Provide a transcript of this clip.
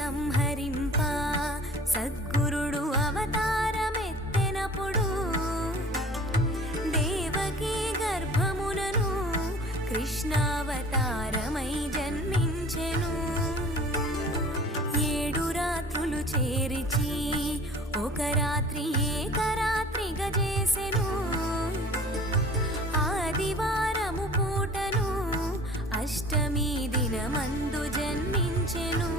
సంహరింప సద్గురుడు అవతారమెత్తెనప్పుడు దేవకీ గర్భమునను కృష్ణావతారమై జన్మించెను. 7 రాత్రులు చేరిచి ఒక రాత్రి ఏకరాత్రిగా చేసెను. ఆదివారము పూటను అష్టమి దినమందు జన్మించెను.